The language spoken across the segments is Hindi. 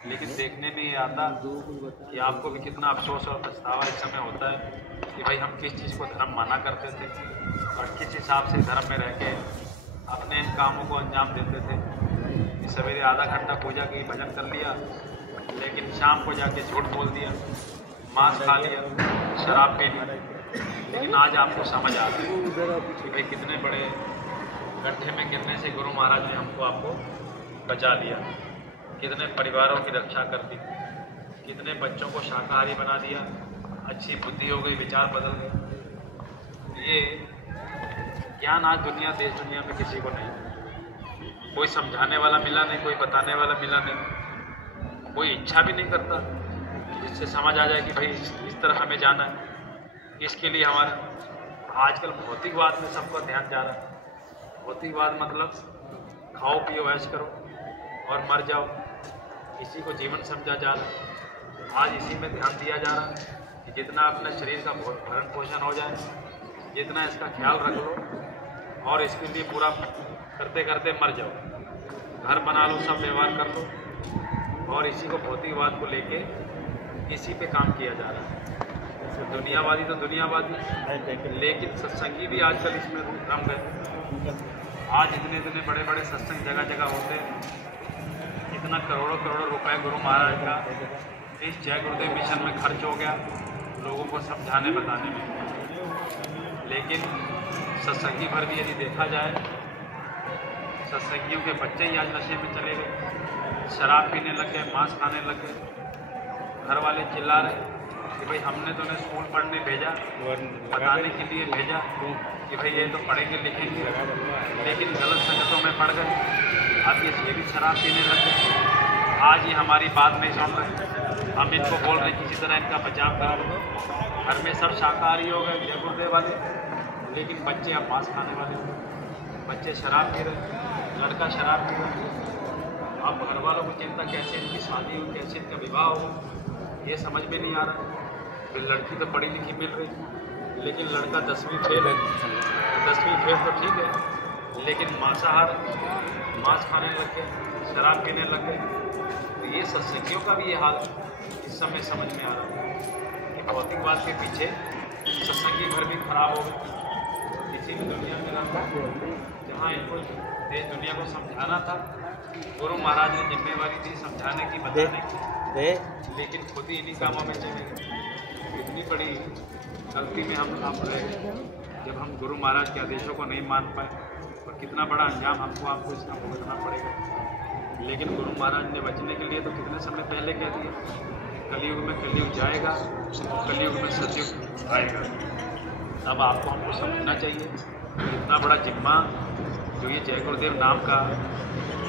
लेकिन देखने में ये आता कि आपको भी कितना अफसोस और पछतावा इस समय होता है कि भाई हम किस चीज़ को धर्म माना करते थे और किस हिसाब से धर्म में रह के अपने इन कामों को अंजाम देते थे कि सवेरे आधा घंटा पूजा की भजन कर लिया, लेकिन शाम को जाके झूठ बोल दिया, मांस खा लिया, शराब पी ली। लेकिन आज आपको समझ आ रहा है कि भाई कितने बड़े गड्ढे में गिरने से गुरु महाराज ने आपको बचा लिया, कितने परिवारों की रक्षा कर दी, कितने बच्चों को शाकाहारी बना दिया, अच्छी बुद्धि हो गई, विचार बदल गए। ये ज्ञान आज देश दुनिया में किसी को नहीं, कोई समझाने वाला मिला नहीं, कोई बताने वाला मिला नहीं, कोई इच्छा भी नहीं करता कि जिससे समझ आ जाए कि भाई इस तरह हमें जाना है। इसके लिए हमारा आजकल भौतिकवाद में सबका ध्यान जा रहा है। भौतिकवाद मतलब खाओ पियो ऐश करो और मर जाओ, इसी को जीवन समझा जा रहा है। आज इसी में ध्यान दिया जा रहा है कि जितना अपने शरीर का भरण पोषण हो जाए, जितना इसका ख्याल रख लो और इसके लिए पूरा करते करते मर जाओ, घर बना लो, सब व्यवहार कर लो, और इसी को भौतिकवाद को लेके इसी पे काम किया जा रहा है। दुनियावादी तो दुनियावादी, लेकिन सत्संगी भी आजकल इसमें रम गए। आज इतने बड़े बड़े सत्संग जगह जगह होते हैं, इतना करोड़ों रुपए गुरु महाराज का इस जय गुरुदेव मिशन में खर्च हो गया लोगों को समझाने बताने में। लेकिन सत्संगी भर भी यदि देखा जाए, सत्संगियों के बच्चे ही आज नशे में चले गए, शराब पीने लग गए, मांस खाने लग गए। घर वाले चिल्ला रहे कि भाई हमने तो उन्हें स्कूल पढ़ने भेजा, बताने के लिए भेजा कि भाई ये तो पढ़ेंगे लिखेंगे, लेकिन गलत संगतों में पड़ गए। अब ये भी शराब पीने लग गए। आज ये हमारी बात नहीं सुन रहे, हम इनको बोल रहे किसी तरह इनका बचाव करो। घर में सब शाकाहारी हो गए, जय गुरुदेव वाले, लेकिन बच्चे अब मांस खाने वाले हो गए, बच्चे शराब पी रहे, लड़का शराब पी रहा। अब घर वालों को चिंता कैसे इनकी शादी हो, कैसे इनका विवाह हो, ये समझ में नहीं आ रहा। फिर लड़की तो पढ़ी लिखी मिल रही, लेकिन लड़का 10वीं फेल है। 10वीं फेल तो ठीक है, लेकिन मांसाहार, मांस खाने लग गए, शराब पीने लग गए। तो ये सत्संगियों का भी ये हाल इस समय समझ में आ रहा है कि भौतिकवाद के पीछे सत्संगी घर भी खराब हो गए। इसी दुनिया में रहा जहाँ इनको देश दुनिया को समझाना था, गुरु महाराज ने जिम्मेवारी थी समझाने की, बताने की, लेकिन खुद ही इन्हीं कामों में चले गए। इतनी बड़ी गलती में हम आप रहे जब हम गुरु महाराज के आदेशों को नहीं मान पाए, और कितना बड़ा अंजाम आपको इसका भुगतना पड़ेगा। लेकिन गुरु महाराज ने बचने के लिए तो कितने समय पहले कह दिया, कलयुग में कलयुग जाएगा, कलयुग में सतयुग आएगा। अब आपको हमको समझना चाहिए इतना बड़ा जिम्मा जो ये जय गुरुदेव नाम का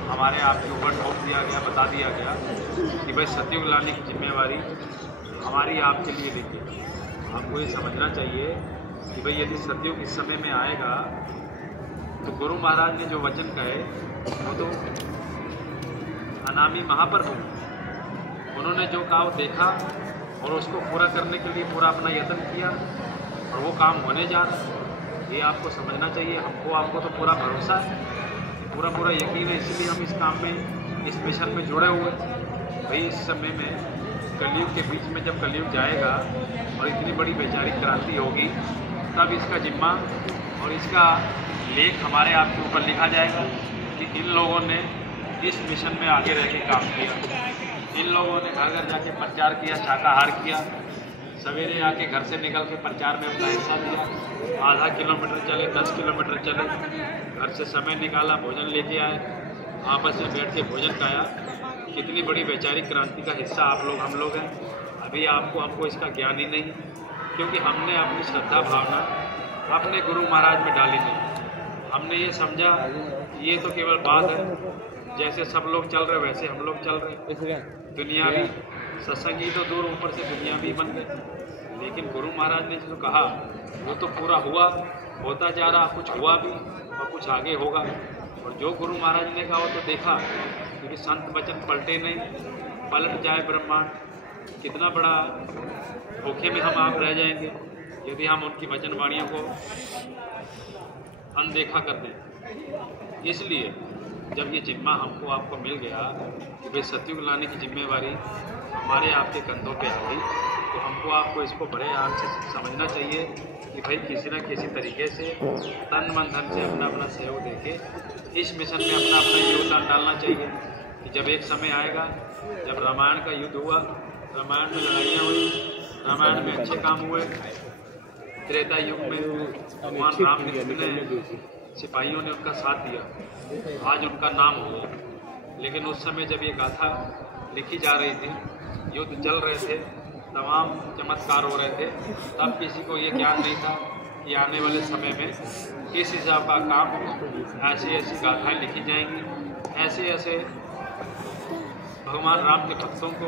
हमारे आपके ऊपर ठोक दिया गया, बता दिया गया कि भाई सतयुग लाने की जिम्मेवारी हमारी आपके लिए लीजिए। आपको ये समझना चाहिए कि भाई यदि सतयुग इस समय में आएगा तो गुरु महाराज ने जो वचन कहे वो तो अनामी महाप्रभु, उन्होंने जो कहा वो देखा और उसको पूरा करने के लिए पूरा अपना यत्न किया, और वो काम होने जा रहा है। ये आपको समझना चाहिए। हमको आपको तो पूरा भरोसा है, पूरा यकीन है, इसलिए हम इस काम में, इस मिशन में जुड़े हुए। भाई इस समय में कलयुग के बीच में जब कलयुग जाएगा और इतनी बड़ी वैचारिक क्रांति होगी, तब इसका जिम्मा और इसका लेख हमारे आपके ऊपर लिखा जाएगा कि इन लोगों ने इस मिशन में आगे रह के काम किया, इन लोगों ने घर घर जाके प्रचार किया, शाकाहार किया, सवेरे आके घर से निकल के प्रचार में अपना हिस्सा दिया, आधा किलोमीटर चले, 10 किलोमीटर चले, घर से समय निकाला, भोजन लेके आए, आपस में बैठ के भोजन खाया। कितनी बड़ी वैचारिक क्रांति का हिस्सा आप लोग, हम लोग हैं। अभी हमको इसका ज्ञान ही नहीं, क्योंकि हमने अपनी श्रद्धा भावना अपने गुरु महाराज में डाली नहीं। हमने ये समझा ये तो केवल बात है, जैसे सब लोग चल रहे वैसे हम लोग चल रहे। दुनियावी सत्संगी तो दूर, ऊपर से दुनियावी बन गए। लेकिन गुरु महाराज ने जो कहा वो तो पूरा हुआ, होता जा रहा, कुछ हुआ भी और कुछ आगे होगा। और जो गुरु महाराज ने कहा वो तो देखा, क्योंकि संत वचन पलटे नहीं, पलट जाए ब्रह्मांड। कितना बड़ा धोखे में हम आप रह जाएंगे यदि हम उनकी वचनवाणियों को अनदेखा कर दें। इसलिए जब ये जिम्मा हमको आपको मिल गया कि भाई सतयुग लाने की जिम्मेवारी हमारे आपके कंधों पे आ गई, तो हमको आपको इसको बड़े आग से समझना चाहिए कि भाई किसी न किसी तरीके से तन मन धन से अपना अपना सहयोग देके इस मिशन में अपना अपना योगदान डालना चाहिए। कि जब एक समय आएगा जब रामायण का युद्ध हुआ, रामायण में लड़ाइयाँ हुई, रामायण में अच्छे काम हुए, त्रेता युग में भगवान राम ने सिपाहियों ने उनका साथ दिया, आज उनका नाम हो गया। लेकिन उस समय जब ये गाथा लिखी जा रही थी, युद्ध चल रहे थे, तमाम चमत्कार हो रहे थे, तब किसी को ये ज्ञान नहीं था कि आने वाले समय में किस हिसाब का काम, ऐसी ऐसी गाथाएँ लिखी जाएंगी, ऐसे ऐसे भगवान राम के भक्तों को,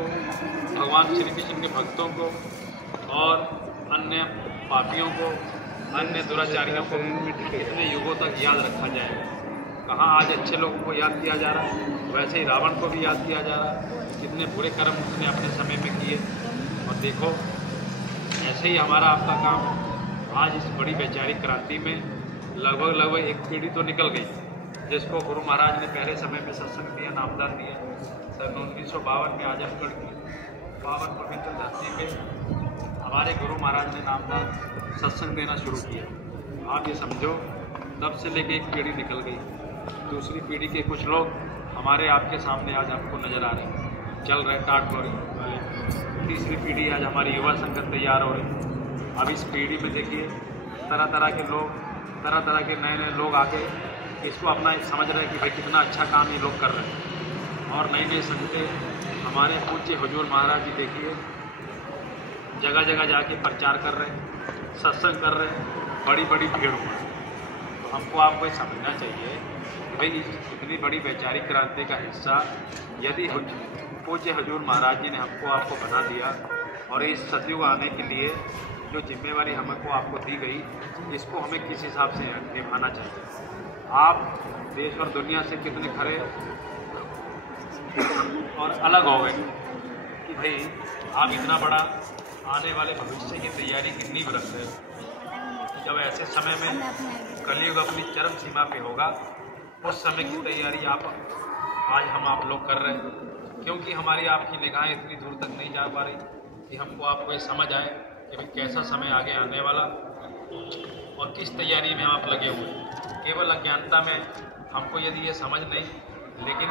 भगवान श्री कृष्ण के भक्तों को और अन्य पापियों को, अन्य दुराचारियों को कितने युगों तक याद रखा जाएगा। कहाँ आज अच्छे लोगों को याद किया जा रहा है, वैसे ही रावण को भी याद किया जा रहा है। कितने बुरे कर्म उसने अपने समय में किए। और देखो ऐसे ही हमारा आपका काम आज इस बड़ी वैचारिक क्रांति में लगभग एक पीढ़ी तो निकल गई, जिसको गुरु महाराज ने पहले समय में सत्संग दिया, नामदान दिया। सन 1952 में आजमगढ़ की पावन पवित्र धरती पे हमारे गुरु महाराज ने नामदान सत्संग देना शुरू किया। आप ये समझो तब से लेके एक पीढ़ी निकल गई, दूसरी पीढ़ी के कुछ लोग हमारे आपके सामने आज आपको नज़र आ रहे हैं, चल रहे टाट गोरी वाले। तीसरी पीढ़ी आज हमारी युवा संगत तैयार हो रही। अब इस पीढ़ी में देखिए तरह तरह के लोग, तरह तरह के नए नए लोग आके इसको अपना समझ रहे हैं कि भाई कितना अच्छा काम ये लोग कर रहे हैं। और नई नई संगतें हमारे पूज्य हुजूर महाराज जी देखिए जगह जगह जाके प्रचार कर रहे हैं, सत्संग कर रहे हैं, बड़ी बड़ी भीड़ हुआ। तो हमको आपको ये समझना चाहिए कि भाई इतनी बड़ी वैचारिक क्रांति का हिस्सा यदि पूज्य हुजूर महाराज जी ने हमको आपको बना दिया और इस सतयुग आने के लिए जो जिम्मेवारी हमको आपको दी गई, इसको हमें किस हिसाब से निभाना चाहिए। आप देश और दुनिया से कितने खरे और अलग हो गए कि भाई आप इतना बड़ा आने वाले भविष्य की तैयारी की नींव रख रहे हो। जब ऐसे समय में कलयुग अपनी चरम सीमा पे होगा, उस समय की तैयारी आज हम आप लोग कर रहे हैं। क्योंकि हमारी आपकी निगाहें इतनी दूर तक नहीं जा पा रही कि हमको आपको ये समझ आए कि भाई कैसा समय आगे आने वाला और किस तैयारी में आप लगे हुए। केवल अज्ञानता में हमको यदि ये समझ नहीं, लेकिन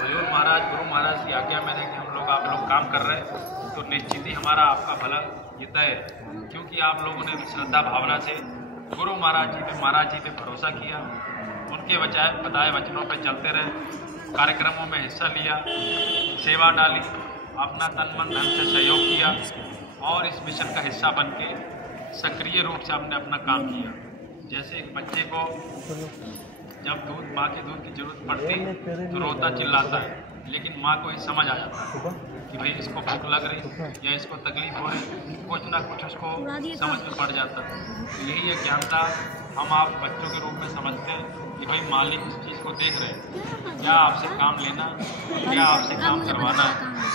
हुजूर महाराज, गुरु महाराज की आज्ञा में रह के हम लोग आप लोग काम कर रहे हैं, तो निश्चित ही हमारा आपका भला ये तय है। क्योंकि आप लोगों ने श्रद्धा भावना से गुरु महाराज जी पे भरोसा किया, उनके बताए वचनों पे चलते रहे, कार्यक्रमों में हिस्सा लिया, सेवा डाली, अपना तन मन धन से सहयोग किया और इस मिशन का हिस्सा बन के सक्रिय रूप से हमने अपना काम किया। जैसे एक बच्चे को जब माँ के दूध की जरूरत पड़ती तो रोता चिल्लाता है, लेकिन माँ को ये समझ आ जाता है कि भाई इसको भूख लग रही या इसको तकलीफ हो रही, कुछ ना कुछ उसको समझ में पड़ जाता है। तो यही अज्ञानता हम आप बच्चों के रूप में समझते हैं कि भाई मालिक इस चीज़ को देख रहे हैं, क्या आपसे काम लेना, क्या आपसे काम करवाना है।